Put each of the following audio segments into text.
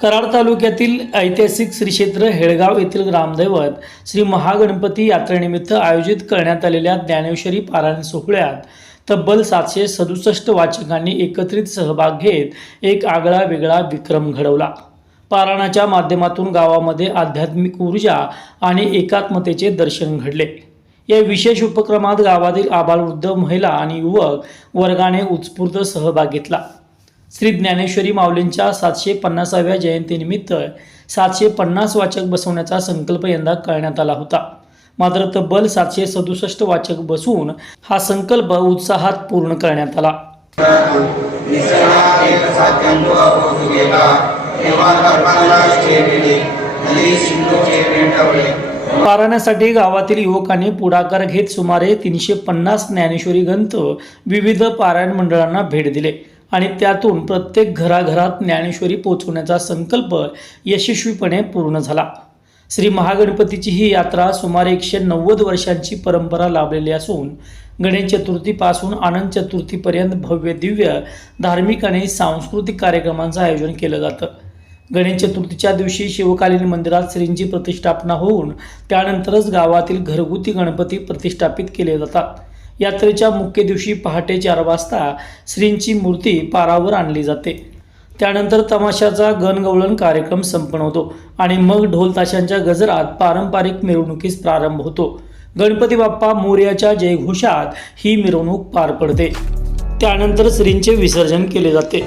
कराड तालुक्यातील ऐतिहासिक श्री क्षेत्र हेळगाव येथील ग्रामदैवत श्री महागणपती यात्रेनिमित्त आयोजित करण्यात आलेल्या ज्ञानेश्वरी पारायण सोहळ्यात तब्बल सातशे सदुसष्ट वाचकांनी एकत्रित सहभाग घेत एक आगळा वेगळा विक्रम घडवला. पारायणाच्या माध्यमातून गावामध्ये आध्यात्मिक ऊर्जा आणि एकात्मतेचे दर्शन घडले. या विशेष उपक्रमात गावातील आबालवृद्ध महिला आणि युवक वर्गाने उत्स्फूर्त सहभाग घेतला. श्री ज्ञानेश्वरी माऊलींच्या सातशे पन्नासाव्या जयंतीनिमित्त सातशे पन्नास वाचक बसवण्याचा संकल्प यंदा करण्यात आला होता. मात्र तब्बल सातशे सदुसष्ट वाचक बसवून हा संकल्प उत्साहात पूर्ण करण्यात आला. पारायणासाठी गावातील युवकांनी पुढाकार घेत सुमारे तीनशे पन्नास ज्ञानेश्वरी ग्रंथ विविध पारायण मंडळांना भेट दिले. आणि त्यातून प्रत्येक घराघरात ज्ञानेश्वरी पोचवण्याचा संकल्प यशस्वीपणे पूर्ण झाला. श्री महागणपतीची ही यात्रा सुमारे एकशे नव्वद वर्षांची परंपरा लाभलेली असून गणेश चतुर्थीपासून आनंद चतुर्थीपर्यंत भव्य दिव्य धार्मिक आणि सांस्कृतिक कार्यक्रमांचं आयोजन केलं जातं. गणेश चतुर्थीच्या दिवशी शिवकालीन मंदिरात श्रींची प्रतिष्ठापना होऊन त्यानंतरच गावातील घरगुती गणपती प्रतिष्ठापित केले जातात. यात्रेच्या मुख्य दिवशी पहाटे चार वाजता श्रींची मूर्ती पारावर आणली जाते. त्यानंतर तमाशाचा गणगवळण कार्यक्रम संपन्न होतो आणि मग ढोल ताशांच्या गजरात पारंपरिक मिरवणुकीस प्रारंभ होतो. गणपती बाप्पा मोर्याच्या जयघोषात ही मिरवणूक पार पडते. त्यानंतर श्रींचे विसर्जन केले जाते.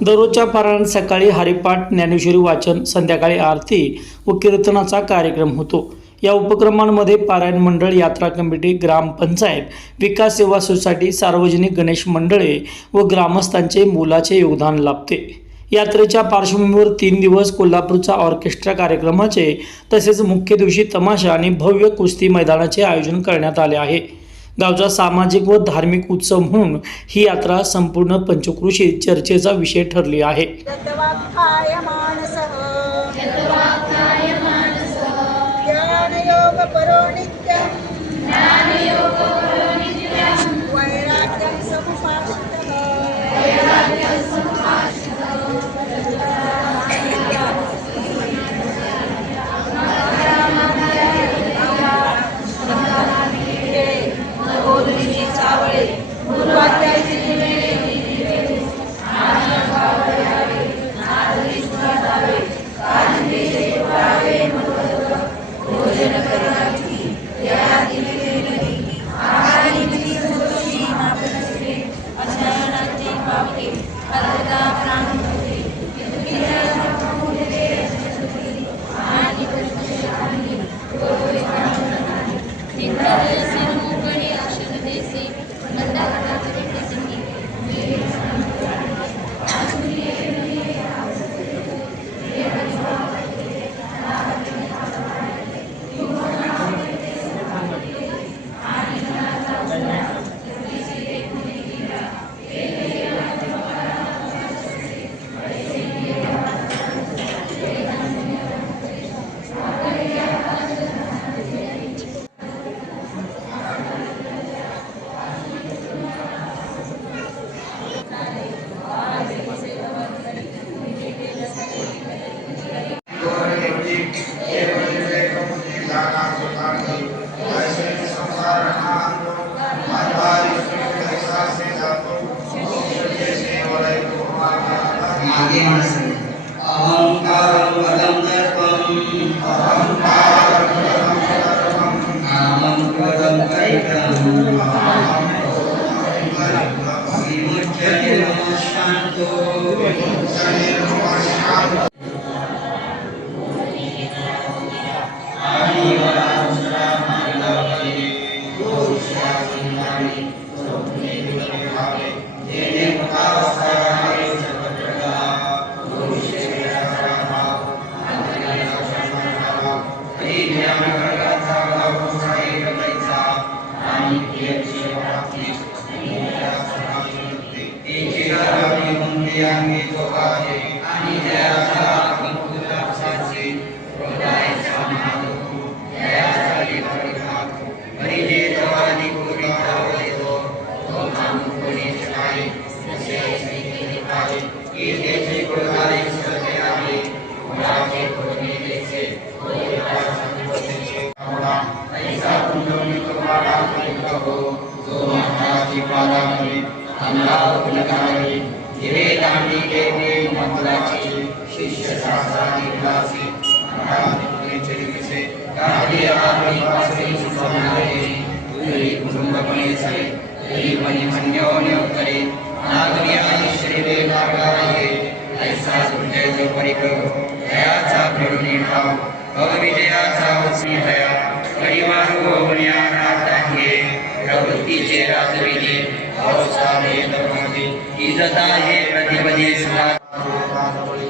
दररोजच्या पारायण सकाळी हरिपाठ ज्ञानेश्वरी वाचन संध्याकाळी आरती व कीर्तनाचा कार्यक्रम होतो. या उपक्रमांमध्ये पारायण मंडळ यात्रा कमिटी ग्रामपंचायत विकास सेवा सोसायटी सार्वजनिक गणेश मंडळे व ग्रामस्थांचे मोलाचे योगदान लाभते. यात्रेच्या पार्श्वभूमीवर तीन दिवस कोल्हापूरचा ऑर्केस्ट्रा कार्यक्रमाचे तसेच मुख्य दिवशी तमाशा आणि भव्य कुस्ती मैदानाचे आयोजन करण्यात आले आहे. गावचा सामाजिक व धार्मिक उत्सव म्हणून ही यात्रा संपूर्ण पंचकृषी चर्चेचा विषय ठरली आहे. நாமம் பதம் கைகள் Grazie. ईश्वर शास्त्रादि विलासी अनादिपुरे चरित से राधे आदि वासे सुसमाये तुये कुटुंबपने सरे यही मनि मन्योन्य उत्तरे अनादर्यादि श्रीवे मार्गाये ऐसा सुनते जो परिकर दया चा प्रणीठाव भव विजया चा उत्सीतया परिवार को बुनिया राताहिये प्रवृत्ति चे राजविदे भाव सामे तपमति इजता हे प्रतिपदे सदा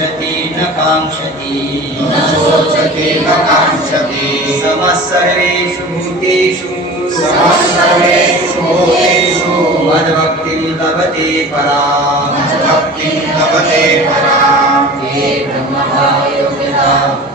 शोचति न काङ्क्षति न शोचति न काङ्क्षति समस्सर्वेषु भूतेषु। समस्सर्वेषु भूतेषु। मद्भक्तिं लभते परा। मद्भक्तिं लभते परा। ये ब्रह्मभायोगिता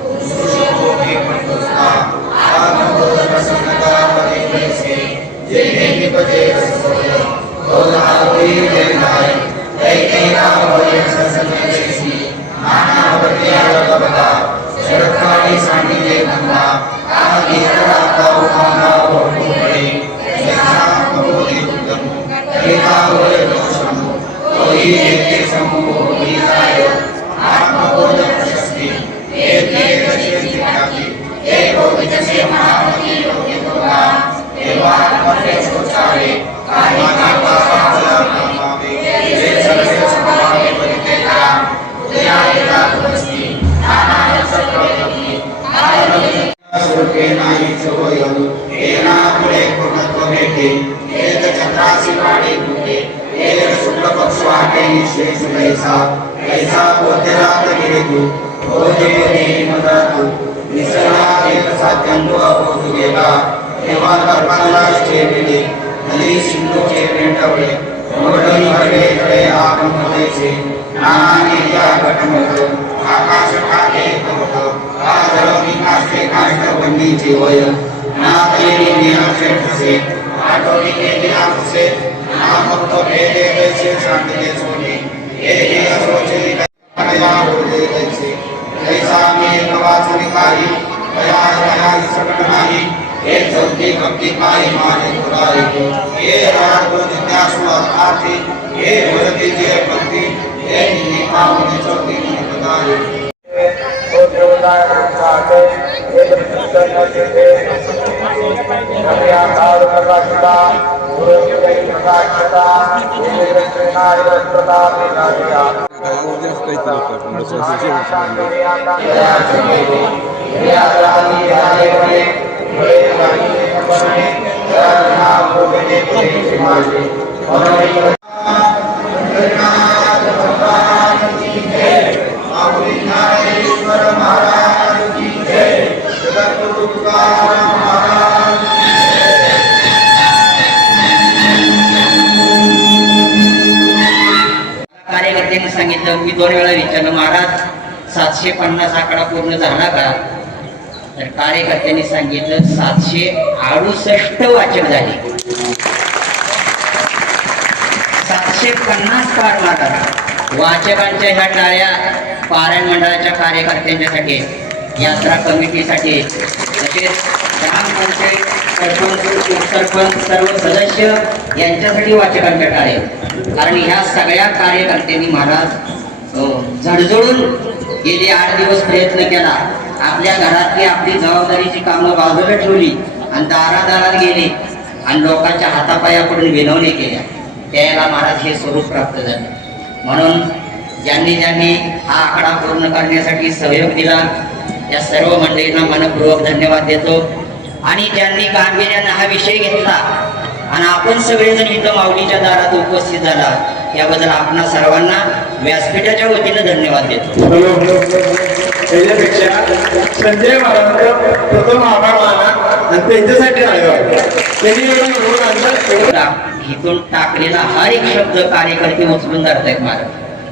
तेव्हा कल्पनाला ठेवले नदी सिंधूचे पेटवले मोडली हवे तळे आगमतेचे नानाने या घटमत आकाश काटे होत आदर विकासे काष्ट बंदीचे वय ना केली निराशे ठसे आठवणी केली आमुसे ना फक्त भेदे वैसे सांडले सोने हे हे असोचे कया होते वैसे ऐसा मी नवाचनी काही कया कया सकट नाही ये छोटी भक्ति पाई माने खुदाई को ये राग को जितना और आती ये भक्ति ये भक्ति ये निकाम ने छोटी मन बताई ओ देवता नाम साथे ये भक्तन जीते नया काल का सदा गुरु के साक्षता ये कृष्णाय प्रताप दिया Yeah, सांगितलं मी दोन वेळा विचारलं महाराज सातशे पन्नास आकडा पूर्ण झाला का? कार्यकर्त्यांनी सांगितलं सातशे अडुसष्ट वाचक झाले. सातशे पन्नास पाठ मारतात वाचकांच्या ह्या टाळ्या पारायण मंडळाच्या कार्यकर्त्यांच्यासाठी यात्रा कमिटीसाठी तसेच ग्रामपंचायत सरपंच उपसरपंच सर्व सदस्य यांच्यासाठी वाचकांच्या टाळ्या. कारण ह्या सगळ्या कार्यकर्त्यांनी महाराज झडझडून गेले आठ दिवस प्रयत्न केला. आपल्या घरातली आपली जबाबदारीची कामं बाजूला ठेवली आणि दारादारात गेले आणि लोकांच्या हातापायाकडून विनवणी केल्या. त्याला महाराज हे स्वरूप प्राप्त झालं. म्हणून ज्यांनी ज्यांनी हा आकडा पूर्ण करण्यासाठी सहयोग दिला या सर्व मंडळींना मनपूर्वक धन्यवाद देतो. आणि ज्यांनी गांभीर्यानं हा विषय घेतला आणि आपण सगळेजण इथं माऊलीच्या दारात उपस्थित झाला. याबद्दल आपण सर्वांना व्यासपीठाच्या वतीनं धन्यवाद देतो. त्याच्यापेक्षा संजय महाराजांचा प्रथम आभार माना आणि त्यांच्यासाठी आलो त्यांनी टाकलेला हर एक शब्द कार्यकर्ते उचलून धरतायत महाराज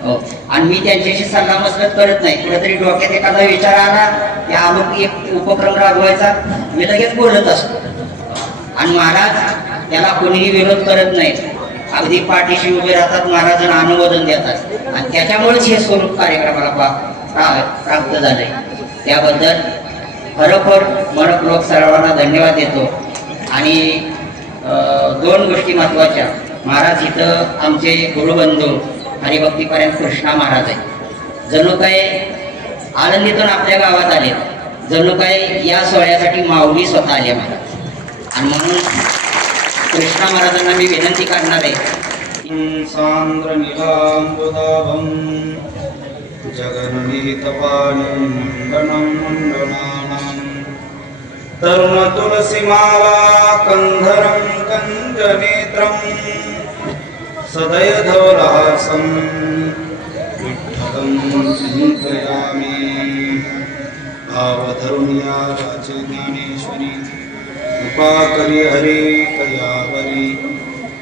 हो. आणि मी त्यांच्याशी सल्ला मसलत करत नाही. कुठेतरी डोक्यात एखादा विचार आला की अमुक एक उपक्रम राबवायचा मी लगेच बोलत असतो. आणि महाराज त्याला कोणीही विरोध करत नाही. अगदी पाठीशी उभे राहतात महाराजांना अनुमोदन देतात. आणि त्याच्यामुळेच हे स्वरूप कार्यक्रमाला पा- प्राप्त झाले त्याबद्दल खरोखर मनपूर्वक सर्वांना धन्यवाद देतो. आणि दोन गोष्टी महत्त्वाच्या. महाराज इथं आमचे गुरुबंधू हरिभक्तीपर्यंत कृष्णा महाराज आहे जणू काय आनंदीतून आपल्या गावात आले. जणू काय या सोहळ्यासाठी माऊली स्वतः आल्या महाराज. आणि म्हणून कृष्णा महाराजांना मी विनंती करणार आहे. सान्द्रनिलाम्बुदाभं मण्डनं मण्डनानां तरुणतुलसीमाला कन्धरं कञ्जनेत्रं सदयधवलासं विठ्ठलं चिन्तयामि। भावधरुण्या वाचे ज्ञानेश्वरी कृपा कयावरी।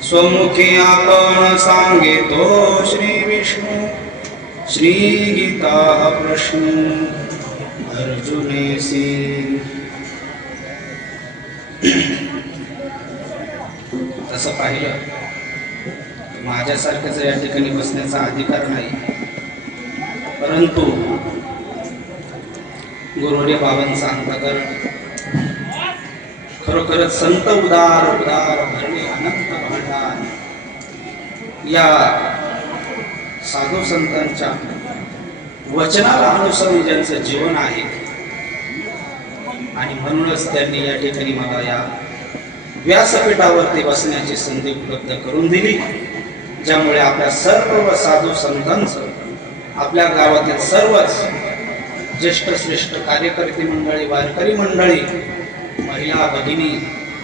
स्वमुखी आपण सांगितो श्री श्रीगीता प्रश्न। अर्जुनेसी तसं पाहिलं तर माझ्यासारख्याचा या ठिकाणी बसण्याचा अधिकार नाही. परंतु गुरुडे बाबांचा अंतकरण खरोखरच संत उदार उदार भरणे अनंत भांडार. या साधू संतांच्या वचनाला अनुसरून ज्यांचं जीवन आहे. आणि म्हणूनच त्यांनी या ठिकाणी मला या व्यासपीठावरती बसण्याची संधी उपलब्ध करून दिली. ज्यामुळे आपल्या सर्व साधू संतांचं आपल्या गावातील सर्वच ज्येष्ठ श्रेष्ठ कार्यकर्ते मंडळी वारकरी मंडळी महिला भगिनी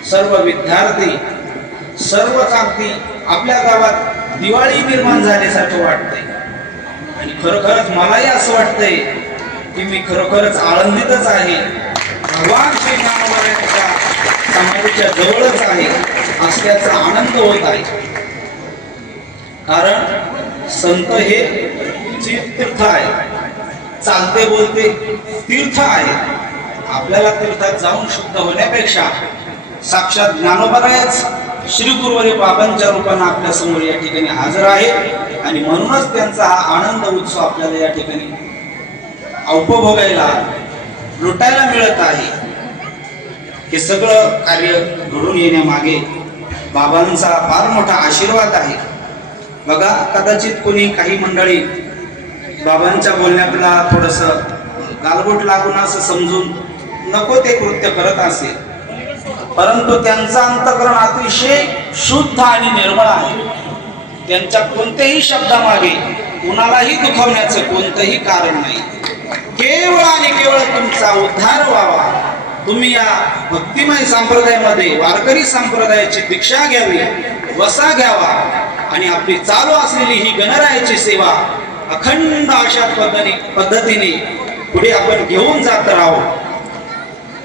सर्व विद्यार्थी सर्वच अगदी आपल्या गावात दिवाळी निर्माण झाल्यासारखं वाटतंय. आणि खरोखरच मलाही असं वाटतंय की मी खरोखरच आनंदितच आहे. भगवान श्री रामाच्या समाधीच्या जवळच आहे. असल्याचा आनंद होत आहे. कारण संत हे तीर्थ आहे चालते बोलते तीर्थ आहे आपल्याला तीर्थात जाऊन शुद्ध होण्यापेक्षा साक्षात ज्ञानोबरायच श्री गुरुवारी बाबांच्या रूपाने आपल्यासमोर या ठिकाणी हजर आहे. आणि म्हणूनच त्यांचा हा आनंद उत्सव आपल्याला या ठिकाणी उपभोगायला लुटायला मिळत आहे. हे सगळं कार्य घडून येण्यामागे बाबांचा फार मोठा आशीर्वाद आहे. बघा कदाचित कोणी काही मंडळी बाबांच्या बोलण्यातला थोडस गालबोट लागून असं समजून नको ते कृत्य करत असेल. परंतु त्यांचं अंतकरण अतिशय शुद्ध आणि निर्मळ आहे. त्यांच्या कोणत्याही शब्दामागे कुणालाही दुखवण्याचं कोणतंही कारण नाही. केवळ आणि केवळ तुमचा उद्धार व्हावा. तुम्ही या भक्तिमय संप्रदायामध्ये वारकरी संप्रदायाची दीक्षा घ्यावी वसा घ्यावा आणि आपली चालू असलेली ही गणरायाची सेवा अखंड अशा पद्धतीने पद्धतीने पुढे आपण घेऊन जात राहू.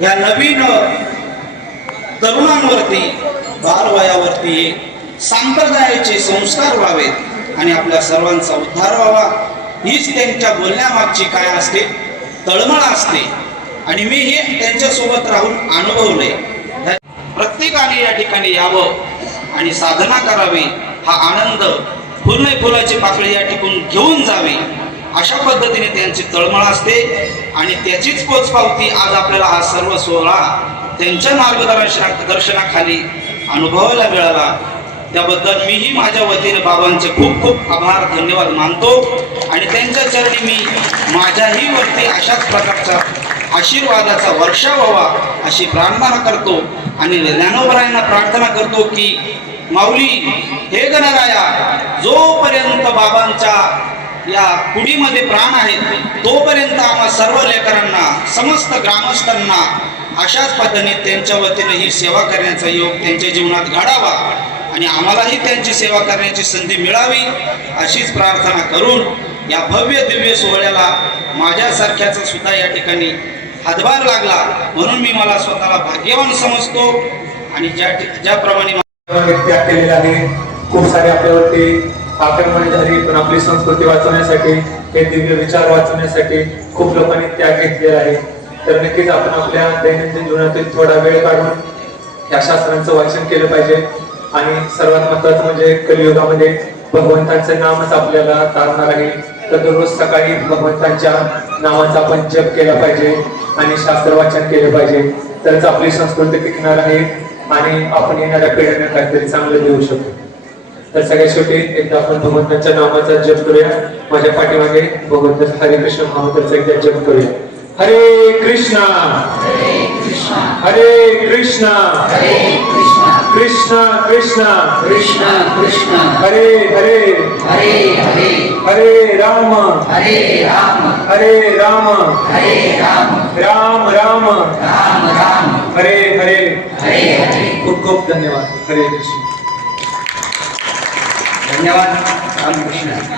या नवीन तरुणांवरती बालवयावरती संप्रदायाचे संस्कार व्हावेत आणि आपल्या सर्वांचा उद्धार व्हावा. हीच त्यांच्या बोलण्यामागची काय असते? तळमळ असते. आणि मी हे त्यांच्यासोबत राहून अनुभवले प्रत्येकाने या ठिकाणी यावं आणि साधना करावी. हा आनंद फुल फुलाची पाकळी या ठिकून घेऊन जावी. अशा पद्धतीने त्यांची तळमळ असते आणि त्याचीच पोचपावती आज आपल्याला हा सर्व सोहळा त्यांच्या मार्गदर्शना दर्शनाखाली अनुभवायला मिळाला. त्याबद्दल मीही माझ्या वतीने बाबांचे खूप खूप आभार धन्यवाद मानतो. आणि त्यांच्या चरणी मी माझ्याही वरती अशाच प्रकारचा आशीर्वादाचा वर्षाव व्हावा अशी प्रार्थना करतो. आणि ज्ञानोबरायांना प्रार्थना करतो की माऊली हे गणराया जोपर्यंत बाबांच्या या कुडीमध्ये प्राण आहेत. तोपर्यंत आम्हा सर्व लेकरांना समस्त ग्रामस्थांना अशाच पद्धतीने त्यांच्या वतीने ही सेवा करण्याचा योग त्यांच्या जीवनात घडावा आणि आम्हालाही त्यांची सेवा करण्याची संधी मिळावी अशीच प्रार्थना करून या भव्य दिव्य सोहळ्याला माझ्यासारख्याचा सुद्धा या ठिकाणी हातभार लागला. म्हणून मी मला स्वतःला भाग्यवान समजतो आणि ज्या ज्याप्रमाणे त्याग खूप सारे आपल्यावरती आक्रमणधारी पण आपली संस्कृती वाचवण्यासाठी हे दिव्य विचार वाचवण्यासाठी खूप लोकांनी त्याग घेतलेला आहे. तर नक्कीच आपण आपल्या दैनंदिन जीवनातील थोडा वेळ काढून या शास्त्रांचं वाचन केलं पाहिजे. आणि सर्वात महत्वाचं म्हणजे कलियुगामध्ये भगवंतांचं नामच आपल्याला तारणार आहे. तर दररोज सकाळी भगवंतांच्या नावाचा आपण जप केला पाहिजे आणि शास्त्र वाचन केलं पाहिजे. तरच आपली संस्कृती टिकणार आहे आणि आपण येणाऱ्या पिढ्यांना काहीतरी चांगलं देऊ शकतो. तर सगळ्या शेवटी एकदा आपण भगवंतांच्या नावाचा जप करूया. माझ्या पाठीमागे भगवंत हरे कृष्ण महामंत्राचा एकदा जप करूया. हरे कृष्णा! हरे कृष्णा! हरे कृष्ण कृष्णा! कृष्णा कृष्ण कृष्ण हरे हरे! हरे हरे हरे राम! हरे राम! हरे राम हरे राम! राम राम राम राम हरे हरे हरे हरे! खूप खूप धन्यवाद. हरे कृष्ण. धन्यवाद रामकृष्ण